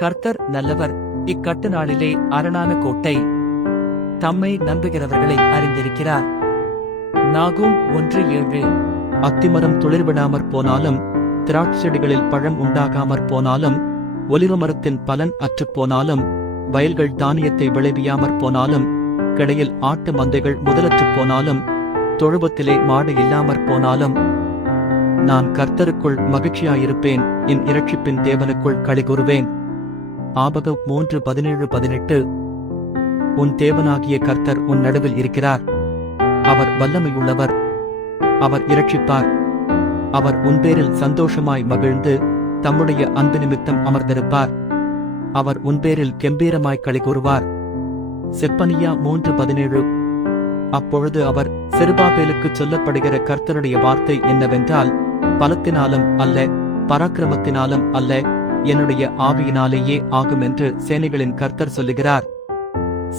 கர்த்தர் நல்லவர், இக்கட்டு நாளிலே அரணான கோட்டை. தம்மை நம்புகிறவர்களை அறிந்திருக்கிறார். நாகும் 1:7. அத்திமரம் துளிர்விடாமற் போனாலும், திராட்செடிகளில் பழம் உண்டாகாமற் போனாலும், ஒலிவமரத்தின் பலன் அற்றுப் போனாலும், வயல்கள் தானியத்தை விளைவியாமற் போனாலும், கிடையில் ஆட்டு மந்தைகள் முதலற்றுப் போனாலும், தொழுவத்திலே மாடு இல்லாமற் போனாலும், நான் கர்த்தருக்குள் மகிழ்ச்சியாயிருப்பேன், என் இரட்சிப்பின் தேவனுக்குள் களிகூருவேன். ஆபகம் 3:17-18. உன் தேவனாகிய கர்த்தர் உன் நடுவில் இருக்கிறார். அவர் வல்லமையுள்ளவர். அவர் இரட்சிப்பார். அவர் உன்பேரில் சந்தோஷமாய் மகிழ்ந்து தம்முடைய அன்பு நிமித்தம் அமர்ந்திருப்பார். அவர் உன்பேரில் கெம்பீரமாய் களிகூறுவார். செப்பனியா 3:17. அப்பொழுது அவர், செருபாபேலுக்குச் சொல்லப்படுகிற கர்த்தருடைய வார்த்தை என்னவென்றால், பலத்தினாலும் அல்ல, பராக்கிரமத்தினாலும் அல்ல, என்னுடைய ஆவியினாலேயே ஆகும் என்று சேனைகளின் கர்த்தர் சொல்லுகிறார்.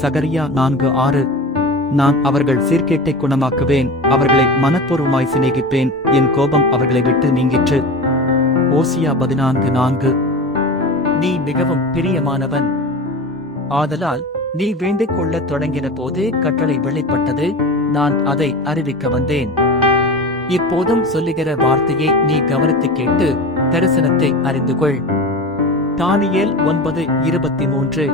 சகரியா 4:6. நான் அவர்கள் சீர்கேட்டை குணமாக்குவேன், அவர்களை மனப்பூர்வமாய் சிநேகிப்பேன், என் கோபம் அவர்களை விட்டு நீங்கிற்று. ஓசியா 14:4. நீ மிகவும் பிரியமானவன். ஆதலால் நீ வேண்டிக் கொள்ளத் தொடங்கின போதே கட்டளை வெளிப்பட்டது, நான் அதை அறிவிக்க வந்தேன். இப்போதும் சொல்லுகிற வார்த்தையை நீ கவனித்துக் கேட்டு தரிசனத்தை அறிந்து கொள். தானியேல் 9:23.